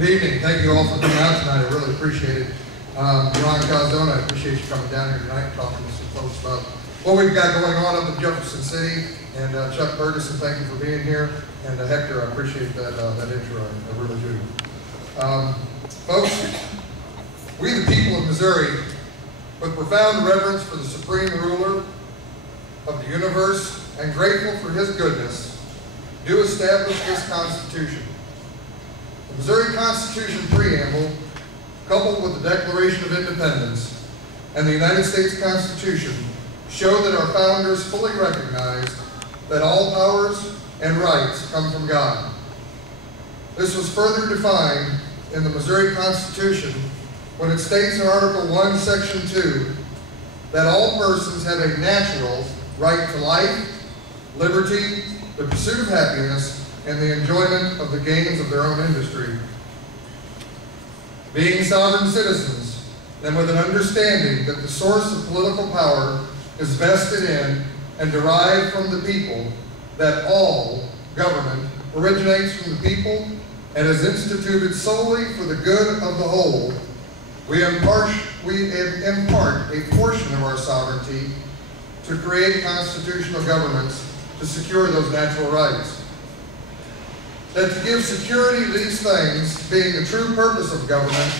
Good evening. Thank you all for coming out tonight. I really appreciate it. Ron Calzone, I appreciate you coming down here tonight and talking to some folks about what we've got going on up in Jefferson City. And Chuck Purgason, thank you for being here. And Hector, I appreciate that intro. I really do. Folks, we the people of Missouri, with profound reverence for the supreme ruler of the universe and grateful for his goodness, do establish this Constitution. The Missouri Constitution preamble, coupled with the Declaration of Independence and the United States Constitution, show that our founders fully recognized that all powers and rights come from God. This was further defined in the Missouri Constitution when it states in Article 1, Section 2, that all persons have a natural right to life, liberty, the pursuit of happiness, and the enjoyment of the gains of their own industry. Being sovereign citizens, and with an understanding that the source of political power is vested in and derived from the people, that all government originates from the people and is instituted solely for the good of the whole, we impart a portion of our sovereignty to create constitutional governments to secure those natural rights. That to give security to these things being the true purpose of government,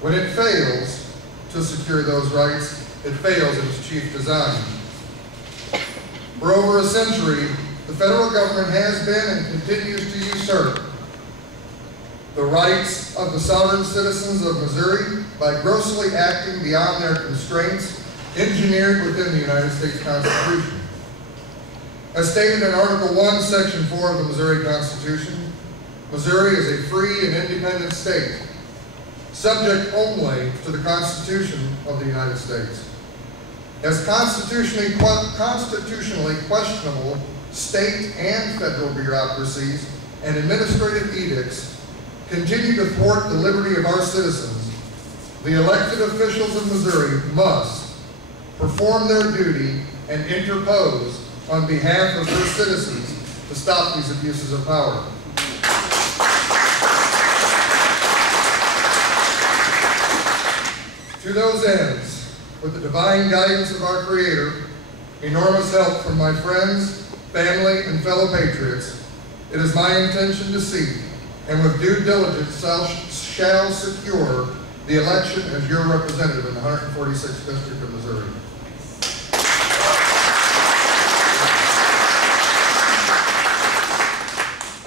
when it fails to secure those rights, it fails in its chief design. For over a century, the federal government has been and continues to usurp the rights of the sovereign citizens of Missouri by grossly acting beyond their constraints engineered within the United States Constitution. As stated in Article 1, Section 4 of the Missouri Constitution, Missouri is a free and independent state, subject only to the Constitution of the United States. As constitutionally questionable state and federal bureaucracies and administrative edicts continue to thwart the liberty of our citizens, the elected officials of Missouri must perform their duty and interpose on behalf of their citizens to stop these abuses of power. To those ends, with the divine guidance of our Creator, enormous help from my friends, family, and fellow patriots, it is my intention to seek, and with due diligence shall secure the election as your representative in the 146th District of Missouri.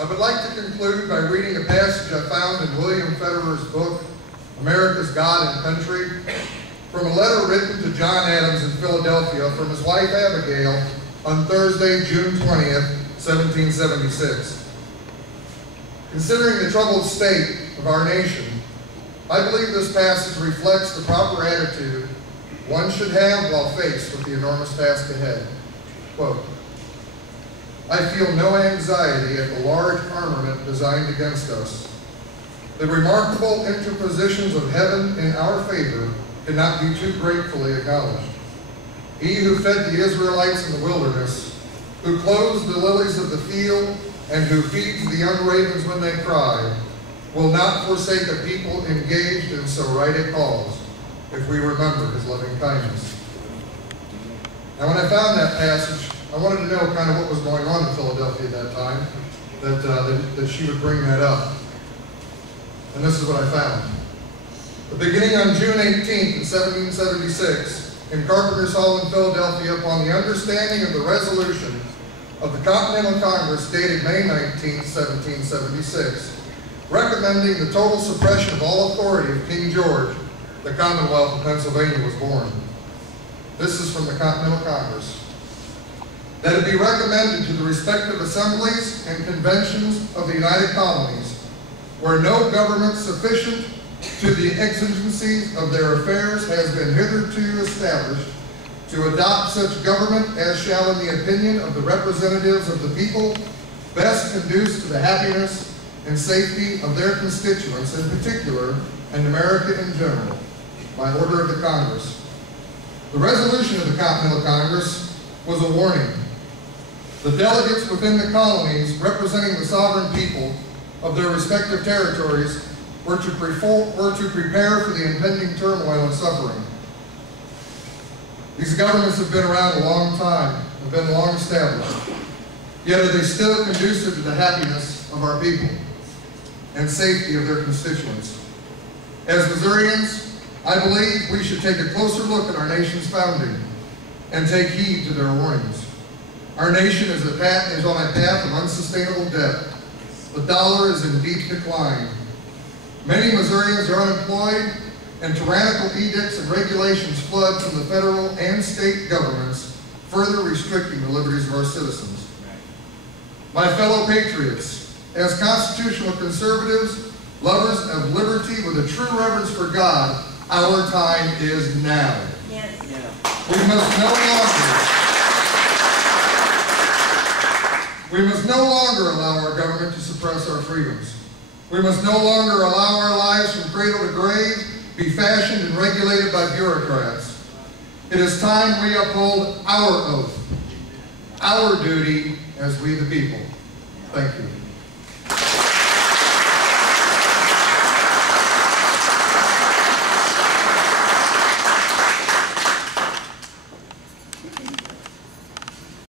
I would like to conclude by reading a passage I found in William Federer's book, America's God and Country, from a letter written to John Adams in Philadelphia from his wife Abigail on Thursday, June 20th, 1776. Considering the troubled state of our nation, I believe this passage reflects the proper attitude one should have while faced with the enormous task ahead. Quote, I feel no anxiety at the large armament designed against us. The remarkable interpositions of heaven in our favor cannot be too gratefully acknowledged. He who fed the Israelites in the wilderness, who clothes the lilies of the field, and who feeds the young ravens when they cry, will not forsake a people engaged in so right a cause, if we remember his loving kindness. Now when I found that passage, I wanted to know kind of what was going on in Philadelphia at that time, that she would bring that up. And this is what I found. Beginning on June 18th, 1776, in Carpenter's Hall in Philadelphia, upon the understanding of the resolution of the Continental Congress dated May 19th, 1776, recommending the total suppression of all authority of King George, the Commonwealth of Pennsylvania was born. This is from the Continental Congress. That it be recommended to the respective assemblies and conventions of the United Colonies, where no government sufficient to the exigencies of their affairs has been hitherto established, to adopt such government as shall, in the opinion of the representatives of the people, best conduce to the happiness and safety of their constituents in particular, and America in general, by order of the Congress. The resolution of the Continental Congress was a warning. The delegates within the colonies representing the sovereign people of their respective territories were to prepare for the impending turmoil and suffering. These governments have been around a long time, have been long established, yet are they still conducive to the happiness of our people and safety of their constituents. As Missourians, I believe we should take a closer look at our nation's founding and take heed to their warnings. Our nation is on a path of unsustainable debt. The dollar is in deep decline. Many Missourians are unemployed, and tyrannical edicts and regulations flood from the federal and state governments, further restricting the liberties of our citizens. My fellow patriots, as constitutional conservatives, lovers of liberty with a true reverence for God, our time is now. Yes. We must no longer allow our government to suppress our freedoms. We must no longer allow our lives from cradle to grave be fashioned and regulated by bureaucrats. It is time we uphold our oath, our duty as we the people. Thank you.